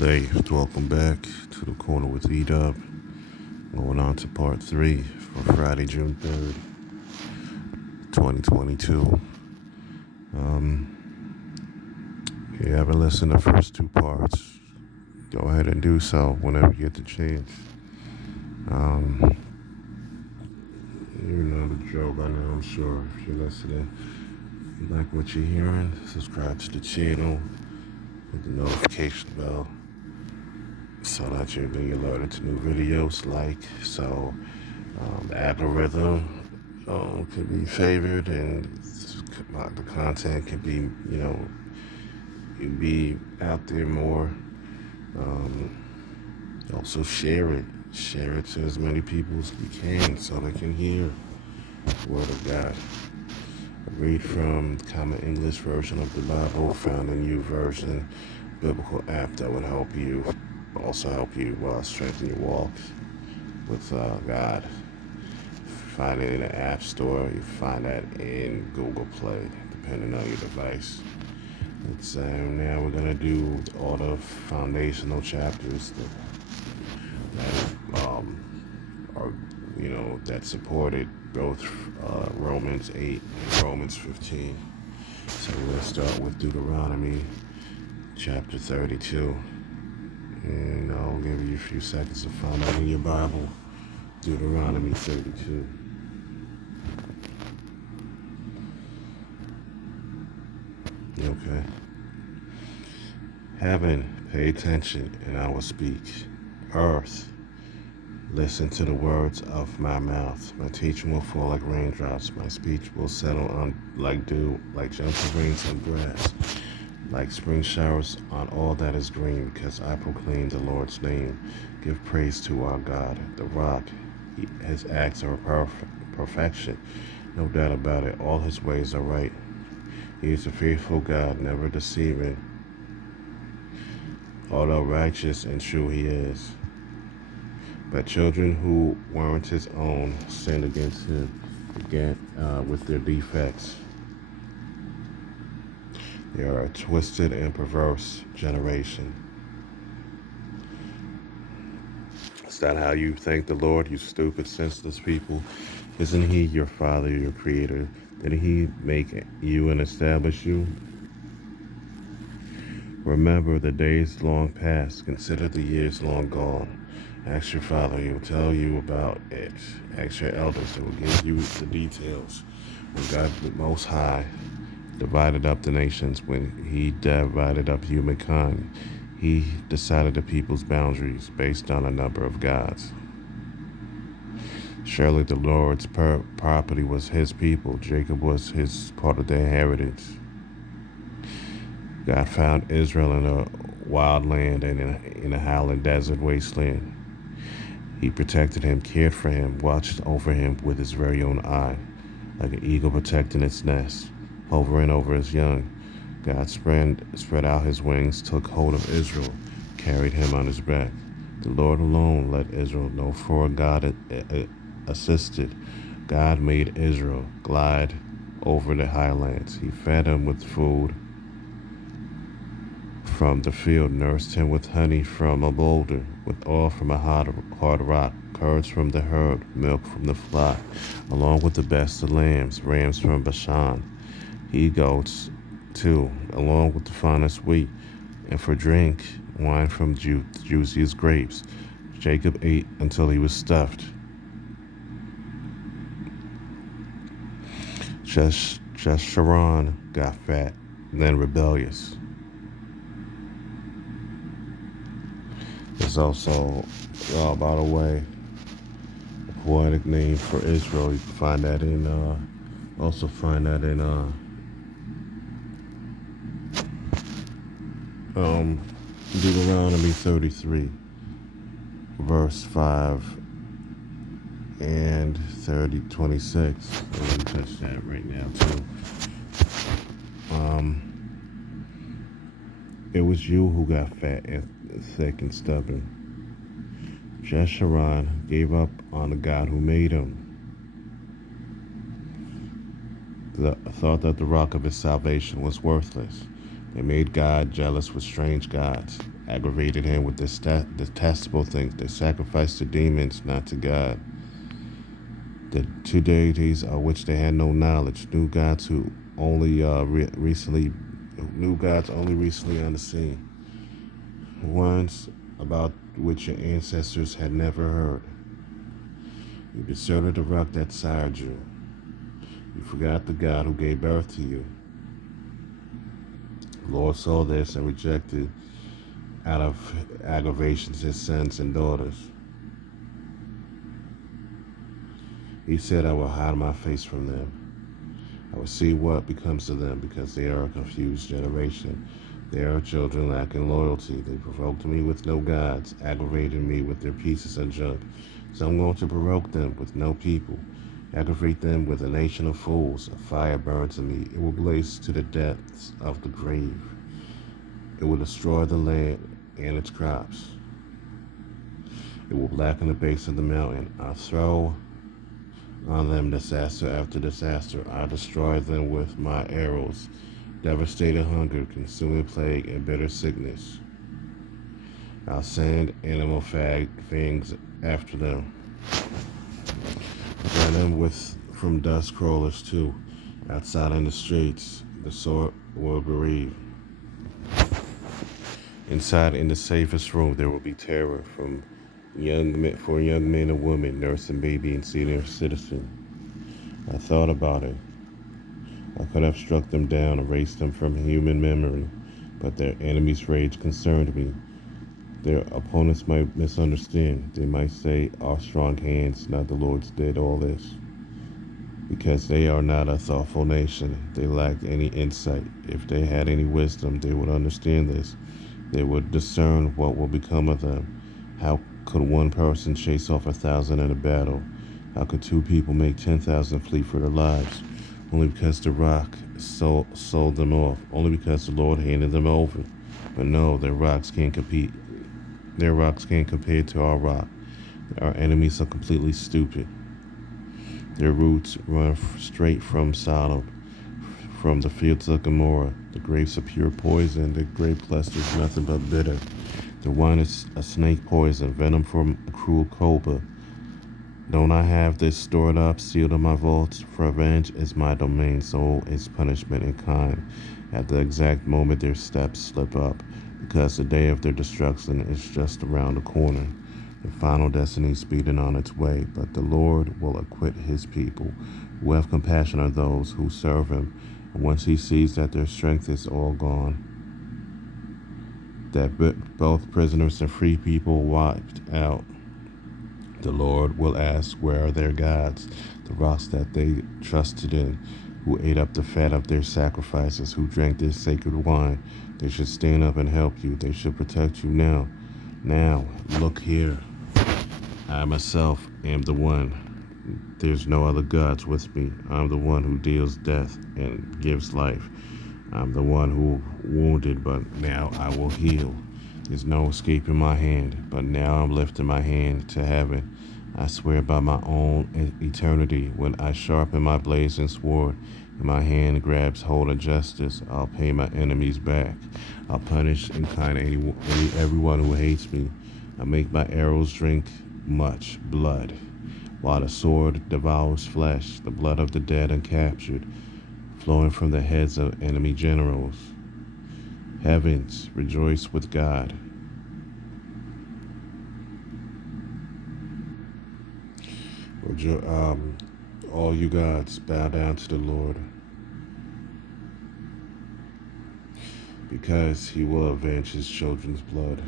Hey, welcome back to the corner with E-Dub. Going on to part 3 for Friday, June 3rd, 2022. If you haven't listened to the first two parts, go ahead and do so whenever you get the chance. You know the drill by now, I'm sure. If you're listening, if you like what you're hearing, subscribe to the channel with the notification bell so that you'll be alerted to new videos. The algorithm can be favored, and the content can be, be out there more. Also share it to as many people as you can so they can hear the Word of God. I read from the Common English Version of the Bible, found a new version biblical app that would help you strengthen your walk with God. Find it in the App Store. You find that in Google Play, depending on your device. Now we're gonna do all the foundational chapters that supported both Romans 8 and Romans 15. So we're gonna start with Deuteronomy chapter 32, and I'll give you a few seconds to find that in your Bible. Deuteronomy 32. Okay. Heaven, pay attention, and I will speak. Earth, listen to the words of my mouth. My teaching will fall like raindrops. My speech will settle on like dew, like gentle rains on grass, like spring showers on all that is green, because I proclaim the Lord's name. Give praise to our God, the rock. His acts are perfection. No doubt about it. All his ways are right. He is a faithful God, never deceiving. Although righteous and true he is. But children who weren't his own sinned against him again with their defects. They are a twisted and perverse generation. Is that how you thank the Lord, you stupid, senseless people? Isn't he your Father, your Creator? Didn't he make you and establish you? Remember the days long past. Consider the years long gone. Ask your father, he will tell you about it. Ask your elders, they will give you the details. When God the Most High divided up the nations, when he divided up humankind, he decided the people's boundaries based on a number of gods. Surely the Lord's property was his people. Jacob was his part of their heritage. God found Israel in a wild land and in a howling desert wasteland. He protected him, cared for him, watched over him with his very own eye, like an eagle protecting its nest, hovering over his young. God spread out his wings, took hold of Israel, carried him on his back. The Lord alone let Israel know, for God assisted. God made Israel glide over the highlands. He fed him with food from the field, nursed him with honey from a boulder, with oil from a hard rock, curds from the herd, milk from the flock, along with the best of lambs, rams from Bashan, he-goats too, along with the finest wheat, and for drink, wine from the juiciest grapes. Jacob ate until he was stuffed. Jeshurun got fat, then rebellious. There's also, by the way, a poetic name for Israel. You can find that in Deuteronomy 33, verse 5 and 26. I'm going to touch that right now too. It was you who got fat and thick and stubborn. Jeshurun gave up on the God who made him. Thought that the rock of his salvation was worthless. They made God jealous with strange gods. aggravated him with detestable things. They sacrificed to demons, not to God. The two deities of which they had no knowledge, new gods only recently on the scene, ones about which your ancestors had never heard. You deserted the rock that sired you. You forgot the God who gave birth to you. The Lord saw this and rejected out of aggravations his sons and daughters. He said, I will hide my face from them. I will see what becomes of them, because they are a confused generation. They are children lacking loyalty. They provoked me with no gods, aggravated me with their pieces of junk. So I'm going to provoke them with no people, aggravate them with a nation of fools. A fire burns in me. It will blaze to the depths of the grave. It will destroy the land and its crops. It will blacken the base of the mountain. I'll throw on them disaster after disaster. I destroy them with my arrows, devastating hunger, consuming plague, and bitter sickness. I'll send animal fangs after them. Burn them from dust crawlers too. Outside in the streets, the sword will bereave. Inside in the safest room, there will be terror for young men and women, nursing baby and senior citizen. I thought about it. I could have struck them down, erased them from human memory, but their enemies' rage concerned me. Their opponents might misunderstand. They might say, our strong hands, not the Lord's, did all this. Because they are not a thoughtful nation. They lack any insight. If they had any wisdom, they would understand this. They would discern what will become of them. How could one person chase off 1,000 in a battle? How could 2 people make 10,000 flee for their lives? Only because the rock sold them off. Only because the Lord handed them over. But no, their rocks can't compete. Their rocks can't compare to our rock. Our enemies are completely stupid. Their roots run straight from Sodom, from the fields of Gomorrah. The grapes are pure poison. The grape cluster is nothing but bitter. The wine is a snake poison, venom from a cruel cobra. Don't I have this stored up, sealed in my vaults? For revenge is my domain, so is punishment in kind. At the exact moment their steps slip up, because the day of their destruction is just around the corner. The final destiny is speeding on its way, but the Lord will acquit his people, who have compassion on those who serve him. And once he sees that their strength is all gone, that both prisoners and free people wiped out, the Lord will ask, where are their gods, the rocks that they trusted in, who ate up the fat of their sacrifices, who drank their sacred wine? They should stand up and help you. They should protect you now. Now, look here. I myself am the one. There's no other gods with me. I'm the one who deals death and gives life. I'm the one who wounded, but now I will heal. There's no escaping my hand, but now I'm lifting my hand to heaven. I swear by my own eternity, when I sharpen my blazing sword and my hand grabs hold of justice, I'll pay my enemies back. I'll punish in kind everyone who hates me. I make my arrows drink much blood, while the sword devours flesh, the blood of the dead and captured, flowing from the heads of enemy generals. Heavens, rejoice with God. All you gods, bow down to the Lord, because he will avenge his children's blood.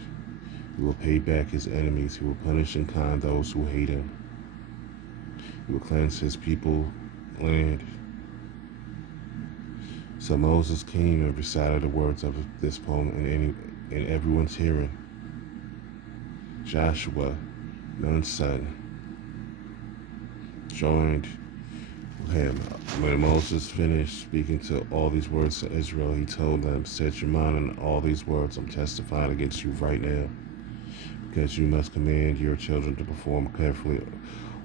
He will pay back his enemies. He will punish in kind those who hate him. He will cleanse his people land. So Moses came and recited the words of this poem in everyone's hearing. Joshua, Nun's son, joined him. When Moses finished speaking to all these words to Israel, he told them, set your mind on all these words I'm testifying against you right now, because you must command your children to perform carefully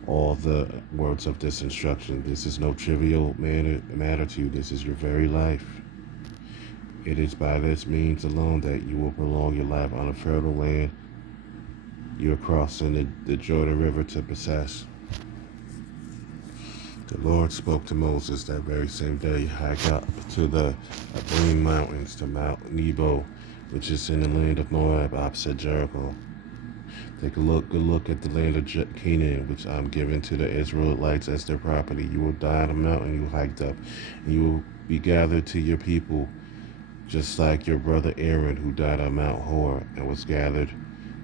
all the words of this instruction. This is no trivial matter to you. This is your very life. It is by this means alone that you will prolong your life on a fertile land you are crossing the Jordan River to possess. The Lord spoke to Moses that very same day. Hike up to the Abarim Mountains, to Mount Nebo, which is in the land of Moab, opposite Jericho. Take a good look at the land of Canaan, which I'm giving to the Israelites as their property. You will die on the mountain you hiked up, and you will be gathered to your people, just like your brother Aaron, who died on Mount Hor and was gathered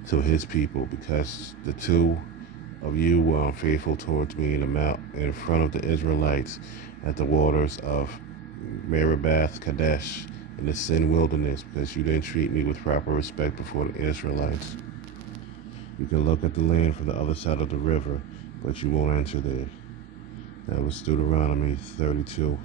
to his people, because the two of you were unfaithful towards me in front of the Israelites at the waters of Meribah Kadesh in the Sin wilderness, because you didn't treat me with proper respect before the Israelites. You can look at the land from the other side of the river, but you won't enter there. That was Deuteronomy 32.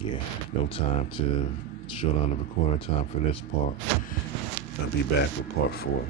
Yeah, no time to shut on the recording time for this part. I'll be back with part 4.